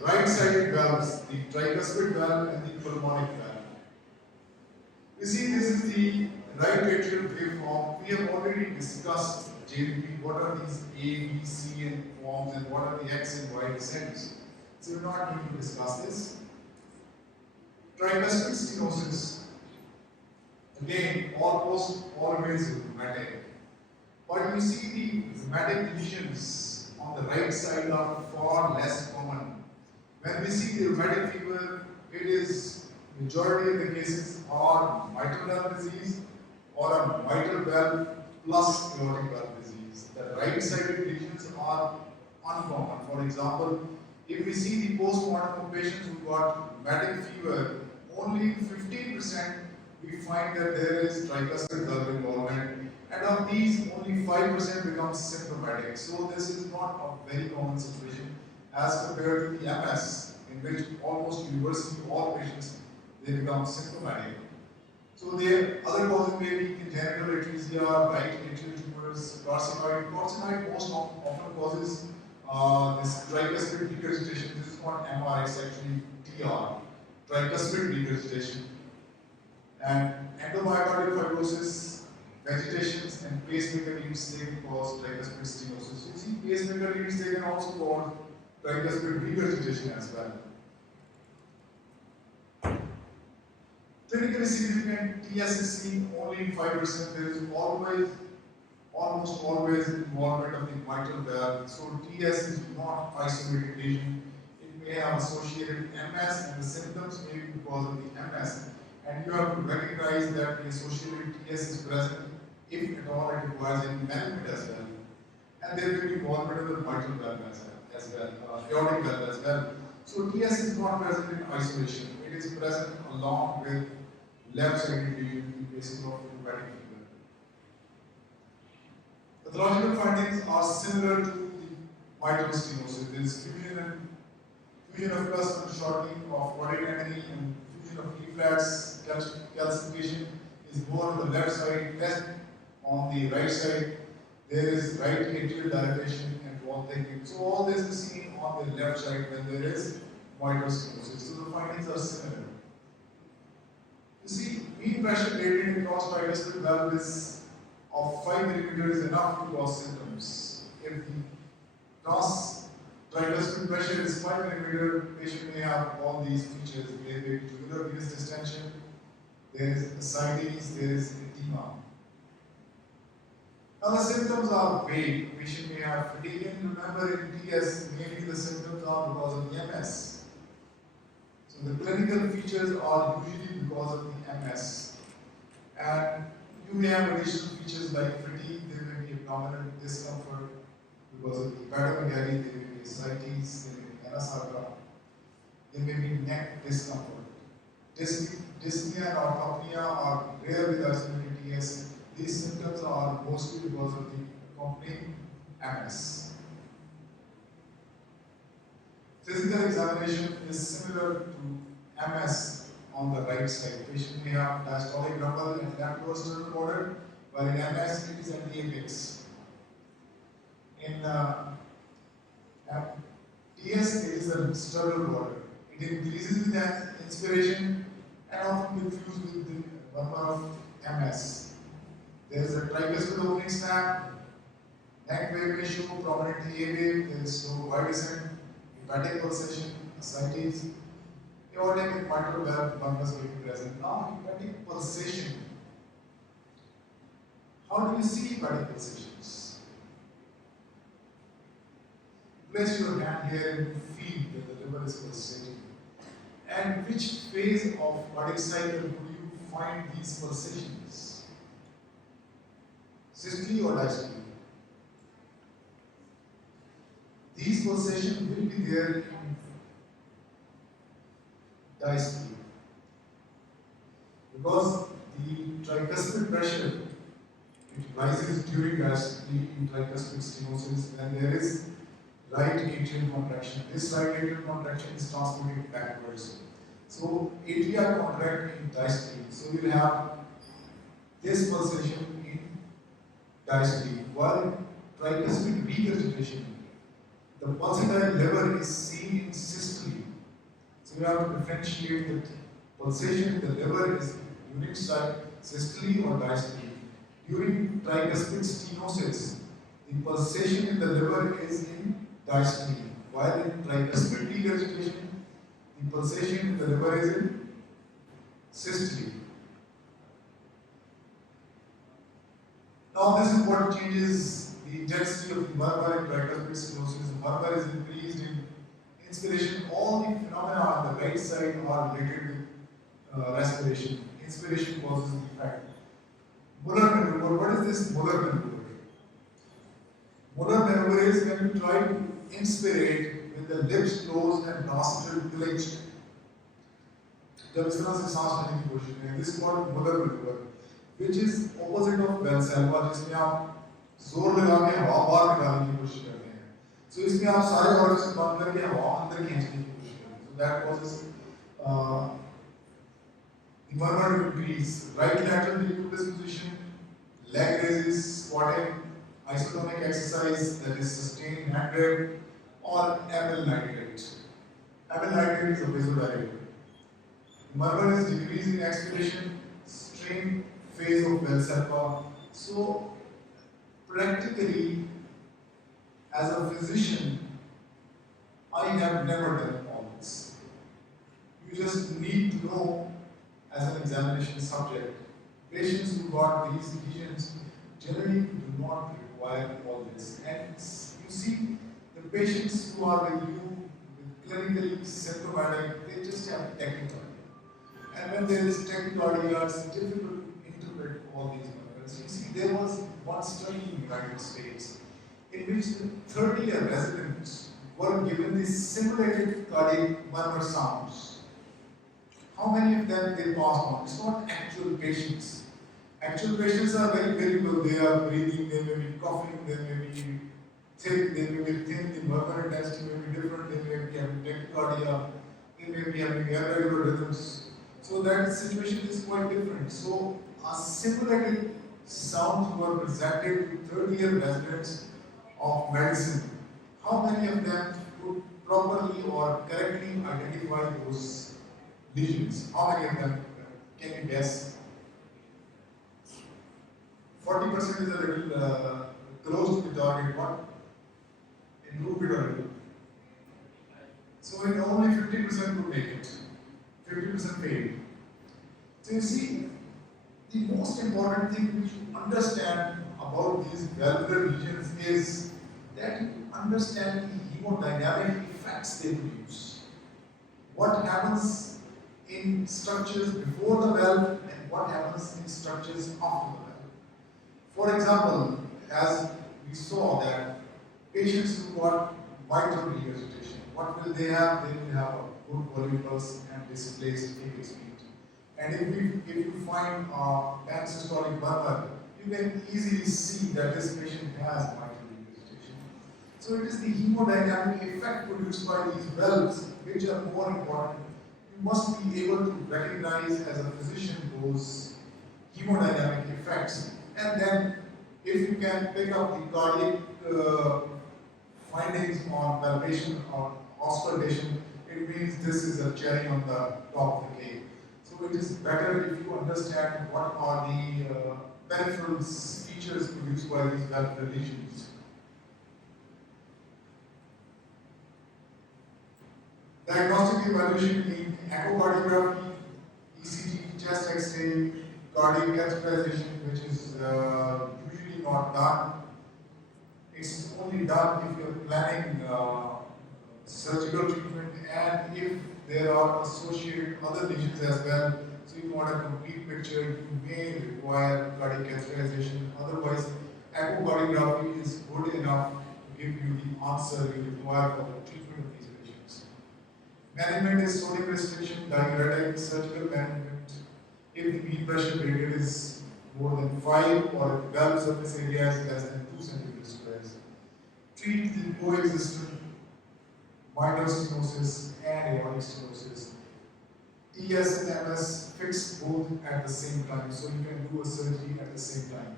right-sided valves, the tricuspid valve and the pulmonic valve. You see, this is the right atrial waveform. We have already discussed JVP, what are these A, B, C and forms and what are the X and Y descents. So we're not going to discuss this. Tricuspid stenosis, again, almost always rheumatic. But you see the rheumatic lesions on the right side are far less common. When we see the rheumatic fever, it is majority of the cases are mitral valve disease or a mitral valve plus aortic valve disease. The right-sided lesions are uncommon. For example, if we see the post-mortem of patients who got rheumatic fever, only 15% we find that there is tricuspid valve involvement, and of these, only 5% becomes symptomatic. So this is not a very common situation as compared to the MS, in which almost universally all patients they become symptomatic. So the other causes may be congenital atresia, right atrial tumors, carcinoid. Carcinoid most often causes this tricuspid regurgitation. This is not MR, it's actually TR, tricuspid regurgitation. And endomyocardial fibrosis, vegetations, and pacemaker leads they can cause tricuspid stenosis. So you see, pacemaker leads they can also cause tricuspid regurgitation as well. Clinically significant TS is seen only in 5%. There is almost always involvement of the mitral valve. So TS is not isolated lesion. It may have associated MS, and the symptoms may be because of the MS. And you have to recognize that the associated TS is present if at all it requires any management as well. And there will be involvement of the mitral valve as well, aortic valve as well. So TS is not present in isolation. It is present along with left-sided lesion in cases of rheumatic fever. Pathological findings are similar to the mitral stenosis. There is fusion of cluster shortening of quadrilateral and fusion of leaflets. Calcification is more on the left side, less on the right side. There is right atrial dilatation and wall thickening. So all this is seen on the left side when there is mitral stenosis. So the findings are similar. You see, mean pressure gradient across tricuspid valve is of 5 mm is enough to cause symptoms. If the cross tricuspid pressure is 5 mm, patient may have all these features. There may be tubular venous distension, there is ascites, there is edema. Now the symptoms are vague. Patient may have fatigue, and remember in TS, mainly the symptoms are because of the MS. So the clinical features are usually because of the MS. And you may have additional features like fatigue, there may be abdominal discomfort because of the hepatomegaly, there may be ascites, there may be anasarca, there may be neck discomfort. Dyspnea and orthopnea are rare with isolated TS. These symptoms are mostly because of the accompanying MS. Physical examination is similar to MS on the right side. Patient may have diastolic rumble and left lower sternal border, while in MS it is at the apex. In TS it is the sternal border. It increases with inspiration and often confused with the number of MS. There is a tricuspid opening snap, neck wave may show prominently A wave, there is slow Y descent, hepatic pulsation, ascites, aortic and mitral valve bumpers will be present. Now, hepatic pulsation. How do you see hepatic pulsations? Place your hand here and feel that the liver is pulsating. And which phase of cardiac cycle would you find these pulsations? Systole or diastole? These pulsations will be there in diastole because the tricuspid pressure it rises during diastole in tricuspid stenosis when there is right atrial contraction. This right atrial contraction is transmitted backwards. So atria contract in diastole. So you will have this pulsation in diastole, while tricuspid regurgitation The pulsatile lever is seen in systole. So you have to differentiate the pulsation in the lever is during systole or diastole. During tricuspid stenosis, the pulsation in the liver is in diastole, while in tricuspid regurgitation, the pulsation in the liver is in systole. Now this is what changes the intensity of the murmur in tricuspid stenosis. Murmur is increased in inspiration. All the phenomena on the right side are related with respiration. Inspiration causes the effect. Muller maneuver. What is this Muller maneuver? Muller maneuver is when you try to inspirate with the lips closed and nostril clenched. जब इस तरह से सांस लेने की कोशिश करें, this is called Muller maneuver, which is opposite of Valsalva, जिसमें आप जोर लगा के हवा बाहर निकालने की कोशिश करते हैं. So इसमें आप सारे ऑर्गन्स बंद करके हवा अंदर खींचने की कोशिश करते हैं. So that causes the murmur to increase. Right lateral decubitus position, leg raises, squatting, isotonic exercise that is sustained hand grip, or amyl nitrate. Amyl nitrate is a vasodilator. Murmur is decreasing expiration, strain phase of Valsalva. So, practically, as a physician, I have never done all this. You just need to know, as an examination subject, patients who got these lesions generally do not require all this. And you see, the patients who are with you, with clinically symptomatic, they just have tachycardia. And when there is tachycardia, it's difficult to interpret all these murmurs. You see, there was one study in the United States in which the 30 residents were given the simulated cardiac murmur sounds. How many of them they passed on? It's not actual patients. Actual patients are very variable. They are breathing, they may be coughing, they may be thick, they may be thin, the murmur intensity may be different, they may be having tachycardia, they may be having irregular rhythms. So that situation is quite different. So a simulated sounds were presented to 30-year residents of medicine. How many of them could properly or correctly identify those lesions? How many of them can you guess? 40% is a little close to the target. What? Improve it a little. So in only 50% would make it. 50% failed. So you see, the most important thing which you understand about these valvular lesions is that you understand the hemodynamic effects they produce. What happens in structures before the valve and what happens in structures after the valve. For example, as we saw that patients who got mitral regurgitation, what will they have? They will have a good volume pulse and displaced apex beat. And if you find pansystolic murmur, you can easily see that this patient has mitral regurgitation. So it is the hemodynamic effect produced by these valves which are more important. You must be able to recognize as a physician those hemodynamic effects. And then if you can pick up the cardiac findings on palpation or auscultation, it means this is a cherry on the top of the cake. So it is better if you understand what are the peripheral features produced by these valvular lesions. Diagnostic evaluation in echocardiography, ECG, chest X-ray, cardiac catheterization, which is usually not done. It's only done if you're planning surgical treatment and if there are associated other lesions as well. So you want a complete picture, you may require cardiac catheterization. Otherwise, echocardiography is good enough to give you the answer you require for the treatment of these patients. Management is sodium restriction, diuretic, surgical management. If the mean pressure gradient is more than 5 or if the valve surface area is less than 2 centimeters squares. Treat the coexistent mitral stenosis and aortic stenosis. TS and MS fix both at the same time, so you can do a surgery at the same time.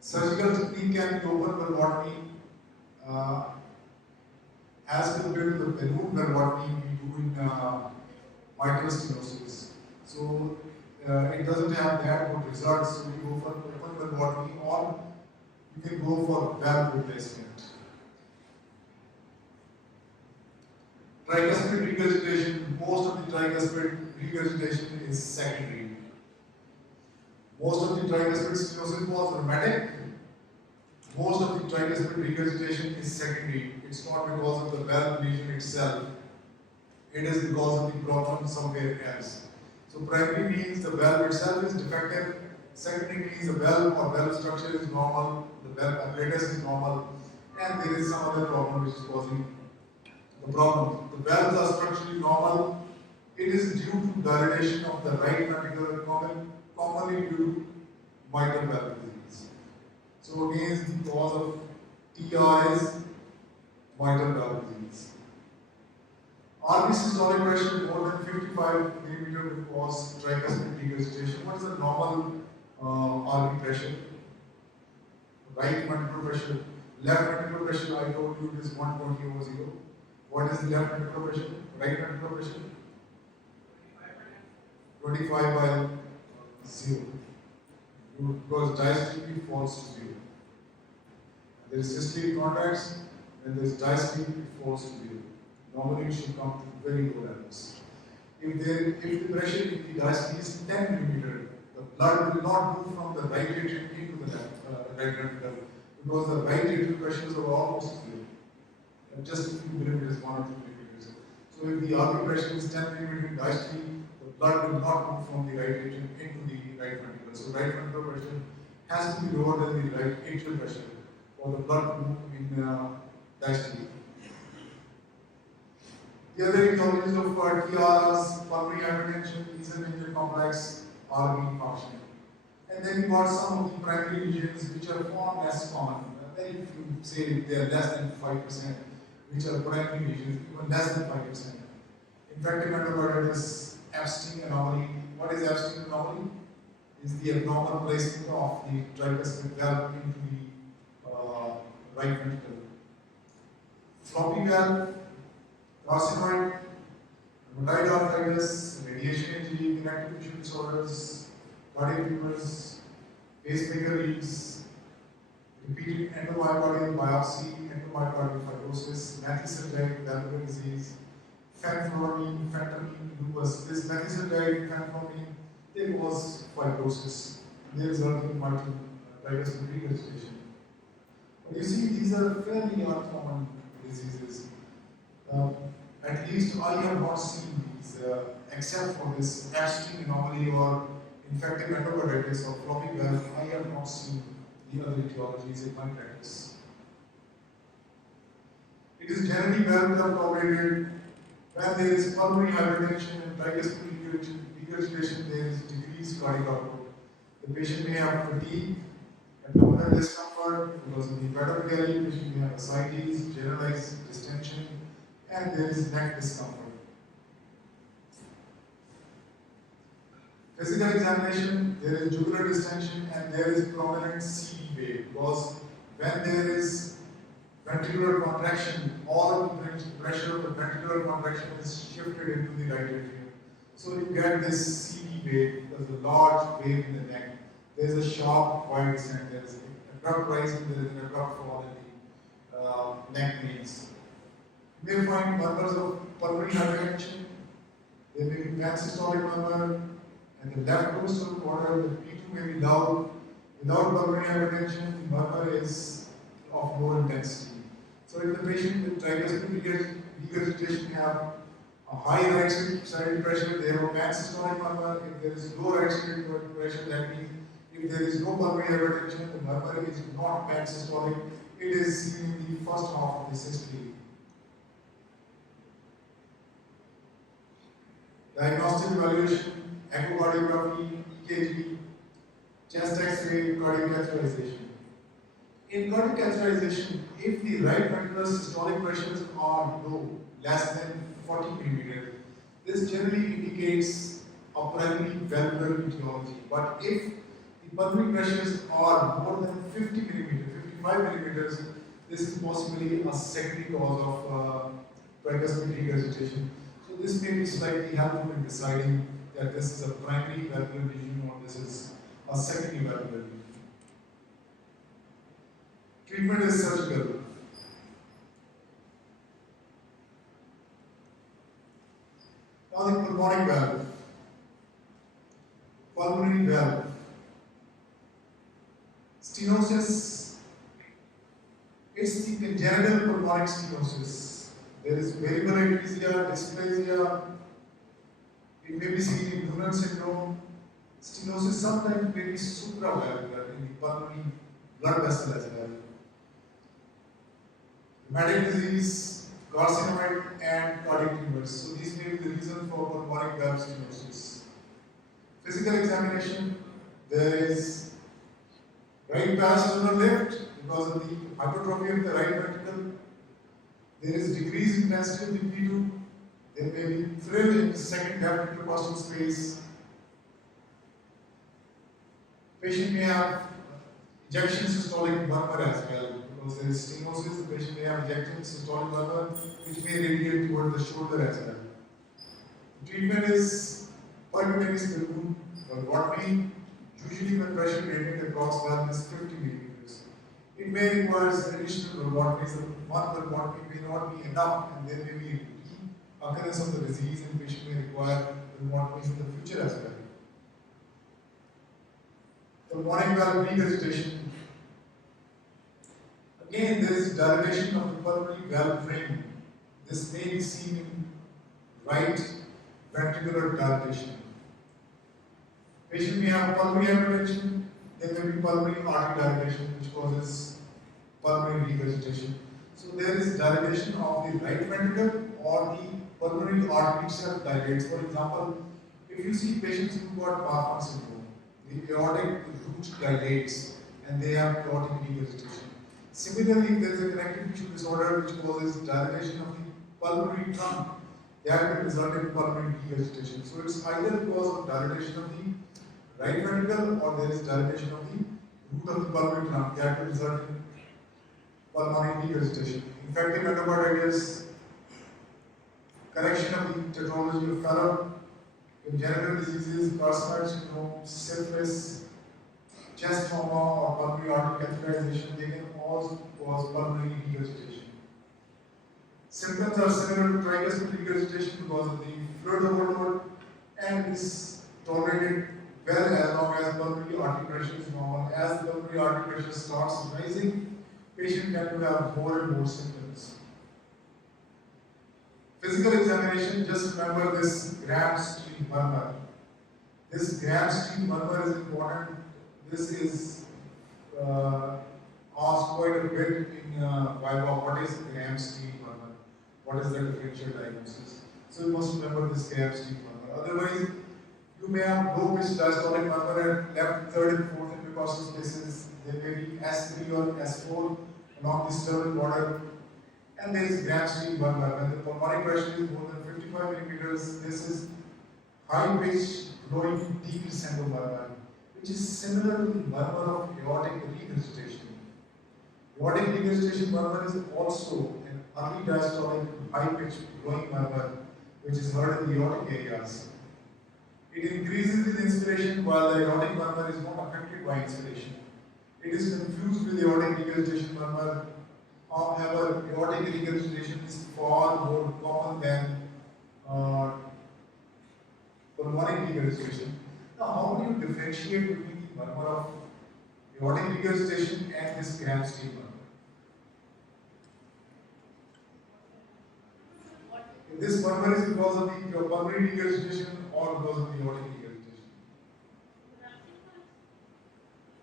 Surgical technique can be open vulvotomy, uh, as compared to the balloon than what we do in mitral stenosis. So it doesn't have that good results. So we go for open valve or you can go for valve replacement. Tricuspid regurgitation, most of the tricuspid regurgitation is secondary. Most of the tricuspid stenosis was rheumatic. Most of the tricuspid regurgitation is secondary. It's not because of the valve lesion itself. It is because of the problem somewhere else. So primary means the valve itself is defective. Secondary means the valve or valve structure is normal. The valve apparatus is normal. And there is some other problem which is causing the problem. The valves are structurally normal. It is due to dilation of the right ventricle, commonly due to mitral valve disease. So again, the cause of TR is mitral valve disease. RV systolic pressure more than 55 mm will cause tricuspid regurgitation. What is the normal RV pressure? Right ventricular pressure. Left ventricular pressure, I told you it is 120 over 0. What is the left ventricular pressure? Right ventricular pressure? 25 by 0. Because diastole falls to 0. There is systolic contracts, when there is diastole, it falls to 0. Normally it should come to very low levels. If the pressure in the diastole is 10 mm, the blood will not move from the right atrium into the right ventricle because the right atrial pressures are almost 0. Just a few millimeters, 1 or 2 millimeters. So if the RV pressure is 10 mm diastole, the blood will not move from the right atrium into the right ventricle. So right ventricular pressure has to be lower than the right atrial pressure for the blood to move in diastole. The other etiologies of TRs, pulmonary hypertension, Eastern engine complex, are being functioning. And then you got some of the primary lesions which are far less common. Very few say they are less than 5%, which are primary lesions, even less than 5%. Infective endocarditis, Epstein anomaly. What is Epstein anomaly? Is the abnormal placement of the tricuspid valve into the right ventricle. Floppy valve, carcinoid, rheumatoid arthritis, radiation injury, connective tissue disorders, cardiac tumors, pacemaker leaks, repeated endomyocardial biopsy, endomyocardial fibrosis, methyl valvular disease, fenfluramine, phentermine, lupus. This methyl fenfluramine, they cause fibrosis. They result in mitral tricuspid regurgitation. But you see, these are fairly uncommon diseases. At least I have not seen these, except for this Epstein anomaly or infective endocarditis or floppy valve. I have not seen the other etiologies in my practice. It is generally well tolerated. When there is pulmonary hypertension and tricuspid regurgitation, there is decreased cardiac output. The patient may have fatigue, abdominal discomfort because of the hepatomegaly. The patient may have ascites, generalized distension, and there is neck discomfort. Physical examination, there is jugular distension and there is prominent CD wave because when there is ventricular contraction, all of the pressure of the ventricular contraction is shifted into the right atrium. So you get this CD wave, there's a large wave in the neck. There is a sharp wide descent, there is an abrupt rise and there is an abrupt fall in the neck veins. You may find murmurs of pulmonary hypertension. There may be pansystolic murmur, and the left coastal quarter, the P2 may be loud. Without pulmonary hypertension, the murmur is of low intensity. So if the patient with tricuspid regurgitation have a high right side pressure, they have a pansystolic murmur. If there is low right side pressure, that means if there is no pulmonary hypertension, the murmur is not pansystolic. It is seen in the first half of the systole. Diagnostic evaluation, echocardiography, EKG, chest X-ray, cardiac catheterization. In cardiac catheterization, if the right ventricular systolic pressures are low, less than 40 mm, this generally indicates a primary valvular etiology. But if the pulmonary pressures are more than 50 mm, 55 mm, this is possibly a secondary cause of tricuspid regurgitation. So this may be slightly helpful in deciding that this is a primary valvular lesion or this is a secondary valvular lesion. Treatment is surgical. Now the pulmonic valve, pulmonary valve, stenosis. It's the congenital pulmonic stenosis. There is variable atresia, dysplasia. It may be seen in Noonan syndrome. Stenosis sometimes may be supravalvular in the pulmonary blood vessel as well. Rheumatic disease, carcinoid, and cardiac tumors. So these may be the reason for pulmonic valve stenosis. Physical examination, there is right parasternal lift because of the hypertrophy of the right ventricle. There is decreased intensity of the P2. There may be thrill in the second left intercostal space. Patient may have ejection systolic murmur as well. Because there is stenosis, the patient may have ejection systolic murmur, which may radiate toward the shoulder as well. The treatment is percutaneous balloon phlebotomy. Usually when pressure gradient across valve is 50 millimeters. It may require additional phlebotomies. One phlebotomy may not be enough and there may be occurrence of the disease and patient may require phlebotomies in the future as well. Pulmonic valve regurgitation. Again, there is dilatation of the pulmonary valve ring. This may be seen in right ventricular dilatation. Patient may have pulmonary hypertension. There may be pulmonary artery dilatation, which causes pulmonary regurgitation. So there is dilatation of the right ventricle or the pulmonary artery itself dilates. For example, if you see patients who got Marfan syndrome, the aortic root dilates and they have aortic regurgitation. Similarly, if there is a connective tissue disorder which causes dilation of the pulmonary trunk, that will result in pulmonary regurgitation. So it's either because of dilation of the right ventricle or there is dilation of the root of the pulmonary trunk, that will result in pulmonary regurgitation. Infective endocarditis, correction of the tetralogy of Fallot, congenital diseases, carcinoid syndrome, syphilis, chest trauma or pulmonary artery catheterization, they can all cause pulmonary regurgitation. Symptoms are similar to tricuspid regurgitation because of the fluid overload and is tolerated well as long as pulmonary artery pressure is normal. As the pulmonary artery pressure starts rising, patient tend to have more and more symptoms. Physical examination, just remember this Gram-Street murmur. This Gram-Street murmur is important. This is asked quite a bit in Viva. What is Gram-Street murmur? What is the differential diagnosis? So you must remember this Gram-Street murmur. Otherwise, you may have low pitch diastolic murmur at left, third, and fourth intercostal spaces. There may be S3 or S4 along the sternal border. And there is Gram-Street murmur. When the pulmonary pressure is more than 55 millimeters, this is high pitch, growing deep descending murmur, which is similar to the murmur of aortic regurgitation. Aortic regurgitation murmur is also an early diastolic, high pitch, growing murmur, which is heard in the aortic areas. It increases with inspiration while the aortic murmur is not affected by inspiration. It is confused with aortic regurgitation murmur. However, aortic regurgitation is far more common than pulmonic regurgitation. Now, how do you differentiate between the murmur of aortic regurgitation and this Gram-Street murmur? If this murmur is because of the pulmonary regurgitation or because of the aortic regurgitation?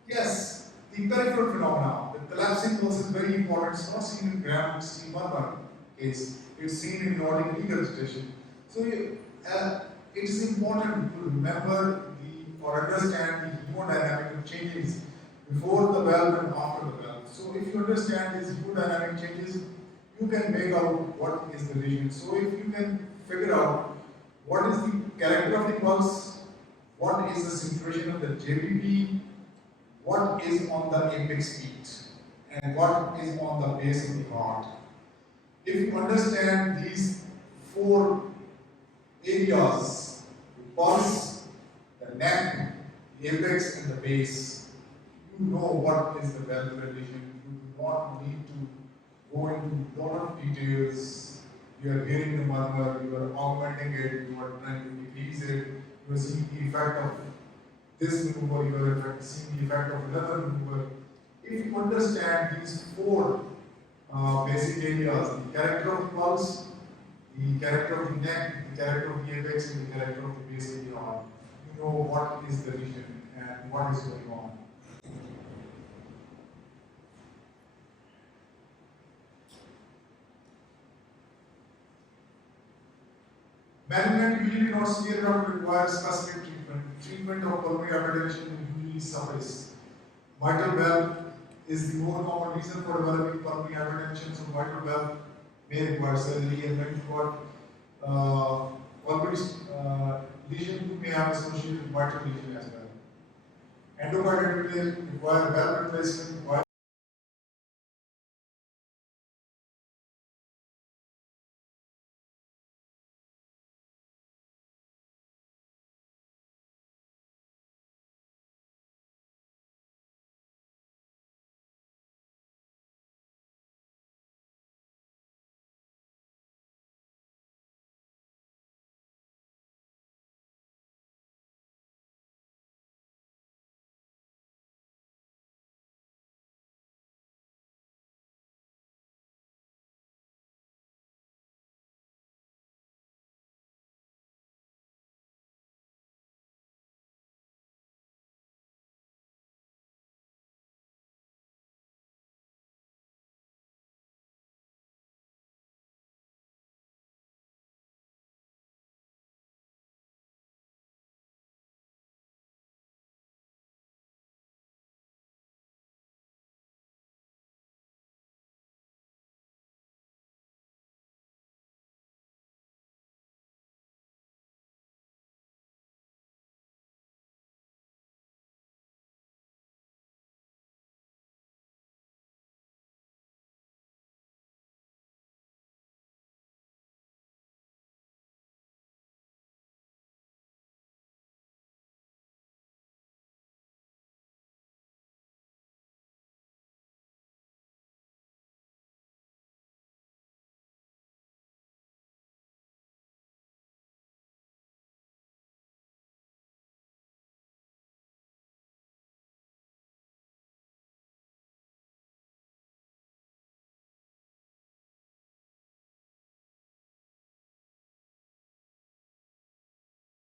Yes, the peripheral phenomena. The collapsing pulse is very important. It's not seen in Gram-Street murmur case. It's seen in aortic regurgitation. So it is important to remember or understand the hemodynamic changes before the valve and after the valve. So if you understand these hemodynamic changes, you can make out what is the lesion. So if you can figure out what is the character of the pulse, what is the situation of the JVP, what is on the apex beat, and what is on the base of the heart. If you understand these four areas, the pulse, the neck, the apex, and the base, you know what is the valvular lesion. You do not need to go into a lot of details. You are hearing the murmur, you are augmenting it, you are trying to decrease it, you are seeing the effect of this maneuver, you are seeing the effect of another maneuver. If you understand these four basic areas, the character of the pulse, the character of the neck, the character of the apex, and the character of the base of the arm, you know what is the lesion and what is going on. Management usually not severe enough to require specific treatment. Treatment of pulmonary hypertension usually suffice. Mitral valve is the more common reason for developing pulmonary hypertension, so mitral valve may require surgery, and when you got pulmonary lesion, you may have associated mitral lesion as well. Endocardial repair require valve replacement.